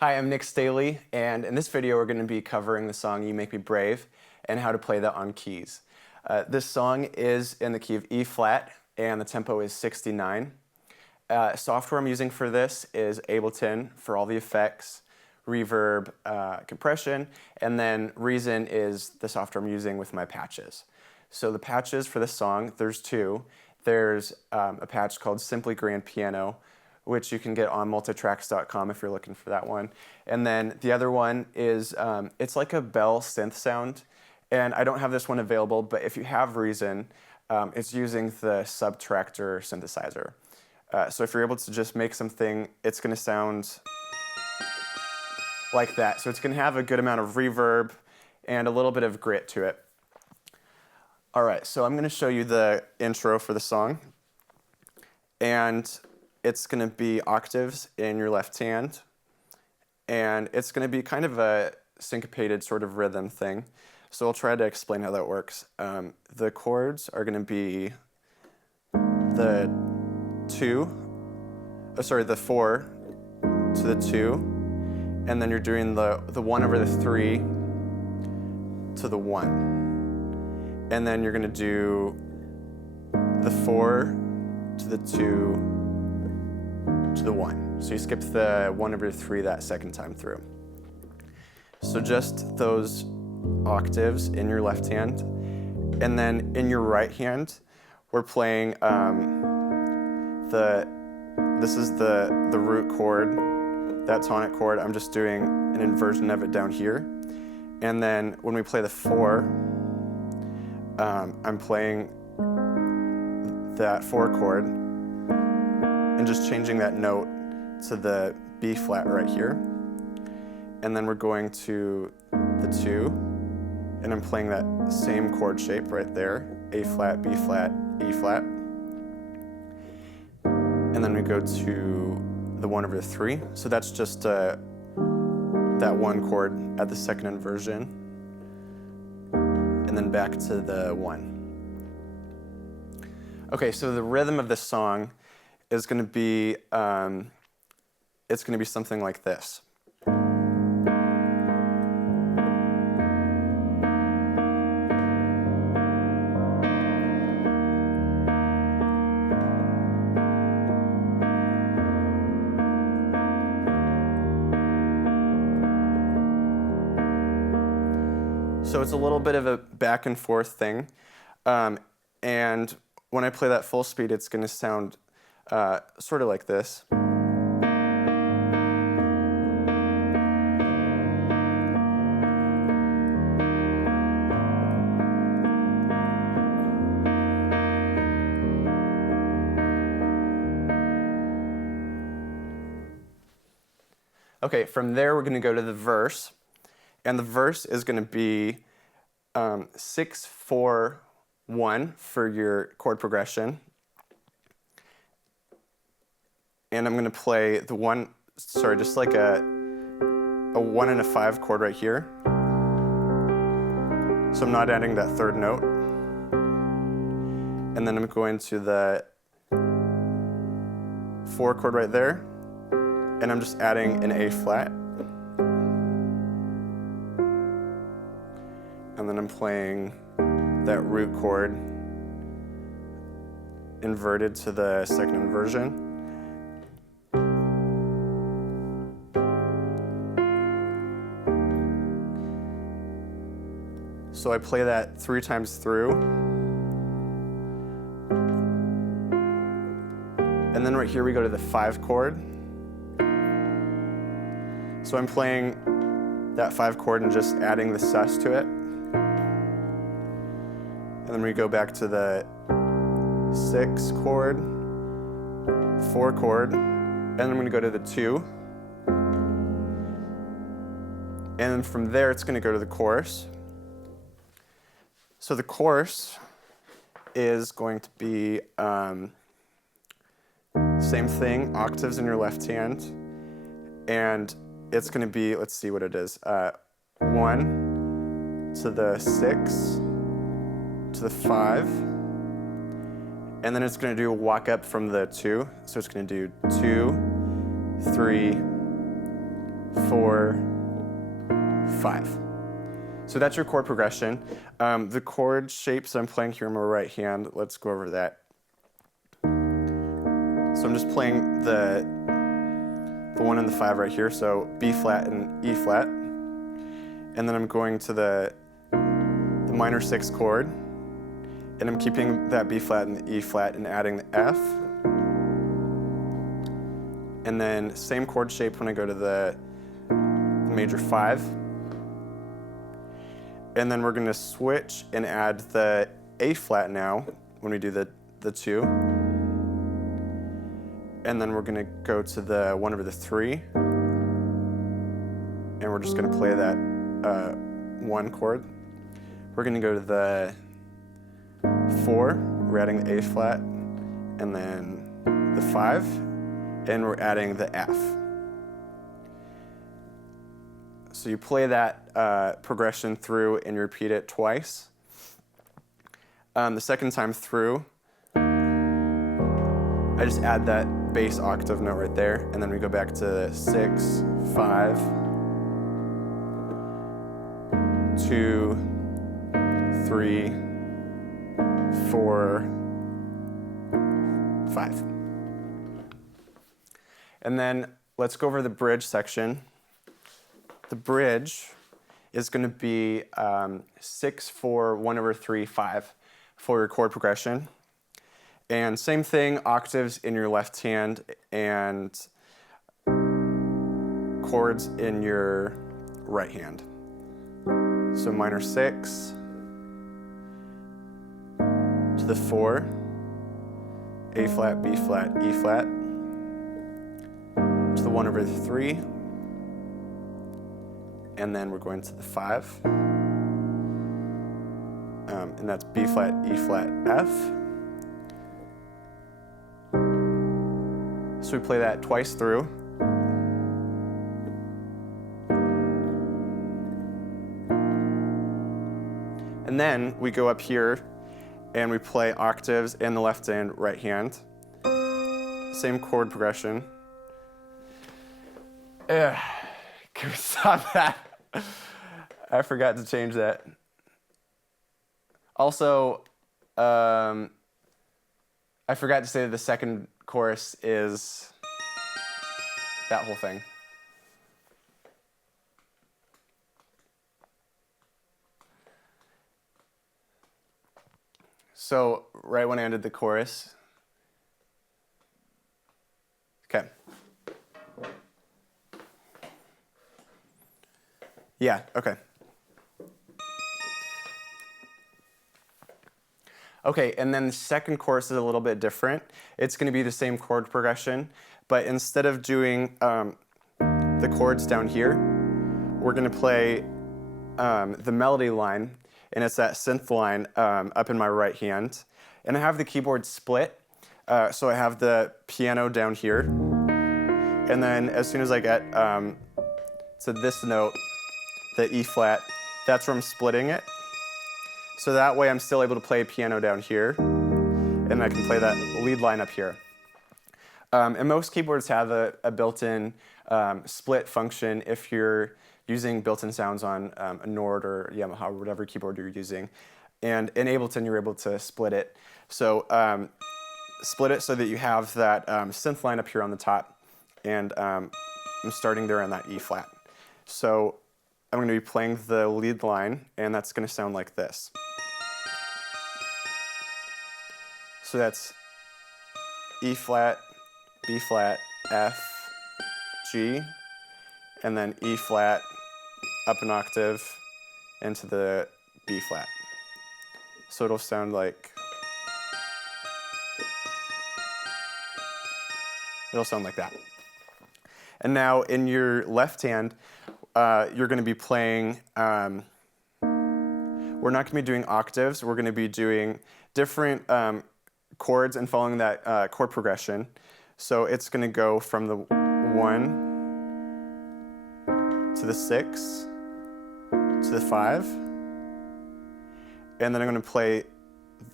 Hi, I'm Nick Staley, and in this video we're going to be covering the song You Make Me Brave and how to play that on keys. This song is in the key of E flat and the tempo is 69. Software I'm using for this is Ableton for all the effects, reverb, compression, and then Reason is the software I'm using with my patches. So the patches for this song, there's two. There's a patch called Simply Grand Piano, which you can get on multitracks.com if you're looking for that one. And then the other one is, it's like a Bell synth sound. And I don't have this one available, but if you have Reason, it's using the Subtractor synthesizer. So if you're able to just make something, it's going to sound like that. So it's going to have a good amount of reverb and a little bit of grit to it. All right, so I'm going to show you the intro for the song. And it's going to be octaves in your left hand. And it's going to be kind of a syncopated sort of rhythm thing. So I'll try to explain how that works. The chords are going to be the 4 to the 2, and then you're doing the 1 over the 3 to the 1. And then you're going to do the 4 to the 2 to the 1. So you skip the 1 over 3 that second time through. So just those octaves in your left hand. And then in your right hand, we're playing this is the root chord, that tonic chord. I'm just doing an inversion of it down here. And then when we play the 4, I'm playing that 4 chord and just changing that note to the B flat right here. And then we're going to the 2, and I'm playing that same chord shape right there, A flat, B flat, E flat. And then we go to the 1 over 3. So that's just that 1 chord at the second inversion. And then back to the 1. Okay, so the rhythm of this song is going to be, it's going to be something like this. So it's a little bit of a back and forth thing. And when I play that full speed, it's going to sound sort of like this. Okay, from there we're going to go to the verse. And the verse is going to be 6, 4, 1 for your chord progression. And I'm going to play the just like a 1 and a 5 chord right here. So I'm not adding that third note. And then I'm going to the 4 chord right there. And I'm just adding an A flat. And then I'm playing that root chord inverted to the second inversion. So I play that 3 times through. And then right here we go to the 5 chord. So I'm playing that 5 chord and just adding the sus to it. And then we go back to the 6 chord, 4 chord, and then I'm going to go to the 2. And then from there it's going to go to the chorus. So the chorus is going to be same thing, octaves in your left hand, and it's going to be, let's see what it is, 1 to the 6 to the 5, and then it's going to do a walk up from the 2, so it's going to do 2, 3, 4, 5. So that's your chord progression. The chord shapes I'm playing here on my right hand, let's go over that. So I'm just playing the 1 and the 5 right here, so B flat and E flat. And then I'm going to the minor 6 chord, and I'm keeping that B flat and the E flat and adding the F. And then same chord shape when I go to the major 5. And then we're going to switch and add the A flat now when we do the 2. And then we're going to go to the 1 over the 3. And we're just going to play that 1 chord. We're going to go to the 4. We're adding the A flat. And then the 5. And we're adding the F. So you play that progression through and you repeat it twice. The second time through, I just add that bass octave note right there, and then we go back to 6, 5, 2, 3, 4, 5. And then let's go over the bridge section. The bridge is going to be 6, 4, 1 over 3, 5 for your chord progression. And same thing, octaves in your left hand and chords in your right hand. So minor 6 to the 4, A flat, B flat, E flat, to the 1 over the 3, and then we're going to the 5, and that's B flat, E flat, F. So we play that twice through. And then we go up here and we play octaves in the left and right hand. Same chord progression. Can we stop that? I forgot to change that. Also, I forgot to say that the second chorus is that whole thing. So right when I ended the chorus. Okay. Yeah, okay. Okay, and then the second chorus is a little bit different. It's going to be the same chord progression, but instead of doing the chords down here, we're going to play the melody line, and it's that synth line up in my right hand. And I have the keyboard split, so I have the piano down here, and then as soon as I get to this note, the E flat, that's where I'm splitting it. So that way I'm still able to play piano down here, and I can play that lead line up here. And most keyboards have a built-in split function if you're using built-in sounds on a Nord or Yamaha or whatever keyboard you're using. And in Ableton, you're able to split it. So split it so that you have that synth line up here on the top, and I'm starting there on that E flat. So I'm going to be playing the lead line, and that's going to sound like this. So that's E flat, B flat, F, G, and then E flat, up an octave, into the B flat. So it'll sound like, that. And now in your left hand, you're going to be playing, we're not going to be doing octaves, we're going to be doing different chords and following that chord progression. So it's going to go from the 1 to the 6 to the 5, and then I'm going to play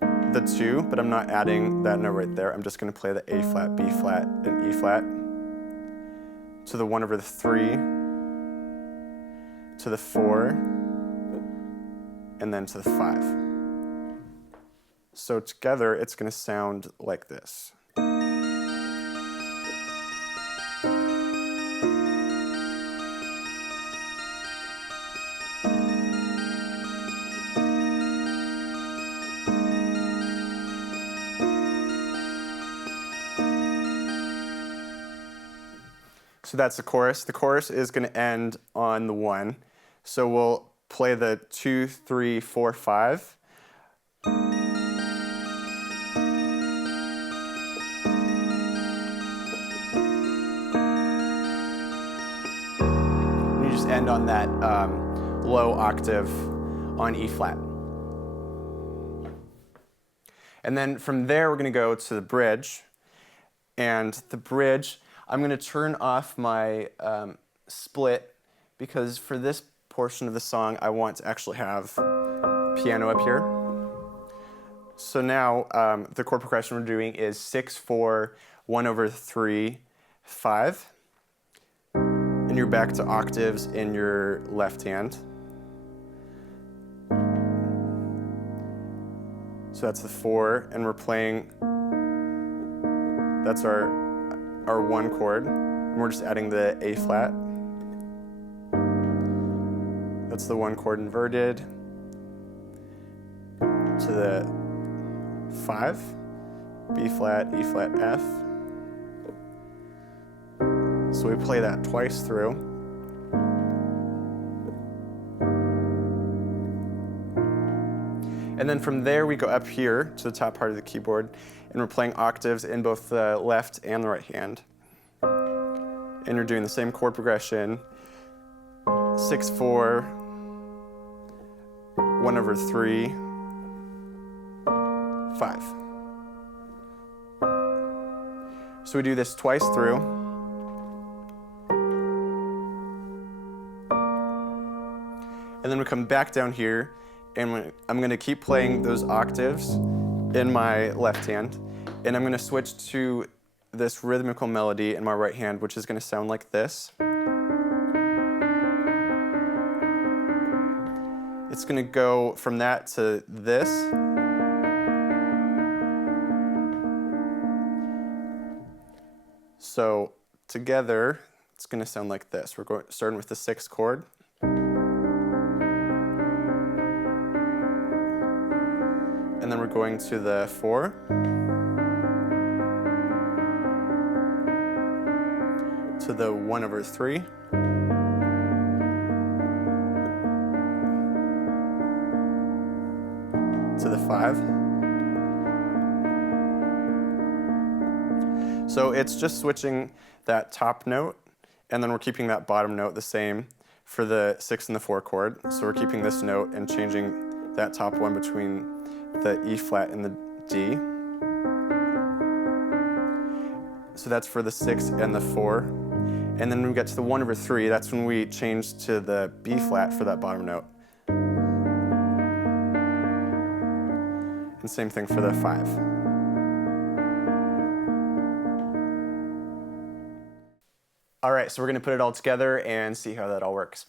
the 2, but I'm not adding that note right there. I'm just going to play the A flat, B flat, and E flat to the 1 over the 3, to the 4, and then to the 5. So together, it's going to sound like this. So that's the chorus. The chorus is going to end on the 1. So we'll play the 2, 3, 4, 5. And you just end on that low octave on E flat. And then from there, we're going to go to the bridge. And the bridge, I'm going to turn off my split because for this portion of the song, I want to actually have piano up here. So now the chord progression we're doing is 6, 4, 1 over 3, 5. And you're back to octaves in your left hand. So that's the 4, and we're playing, that's our 1 chord, and we're just adding the A flat. That's the 1 chord inverted to the 5, B flat, E flat, F. So we play that twice through. And then from there we go up here to the top part of the keyboard, and we're playing octaves in both the left and the right hand. And you're doing the same chord progression, 6, 4, 1 over 3, 5. So we do this twice through. And then we come back down here, and I'm going to keep playing those octaves in my left hand, and I'm going to switch to this rhythmical melody in my right hand, which is going to sound like this. It's going to go from that to this. So together, it's going to sound like this. We're starting with the 6th chord. And then we're going to the 4. To the 1 over 3. To the 5. So it's just switching that top note, and then we're keeping that bottom note the same for the 6 and the 4 chord. So we're keeping this note and changing that top one between the E flat and the D. So that's for the 6 and the 4. And then when we get to the 1 over 3, that's when we change to the B flat for that bottom note. And same thing for the 5. All right, so we're going to put it all together and see how that all works.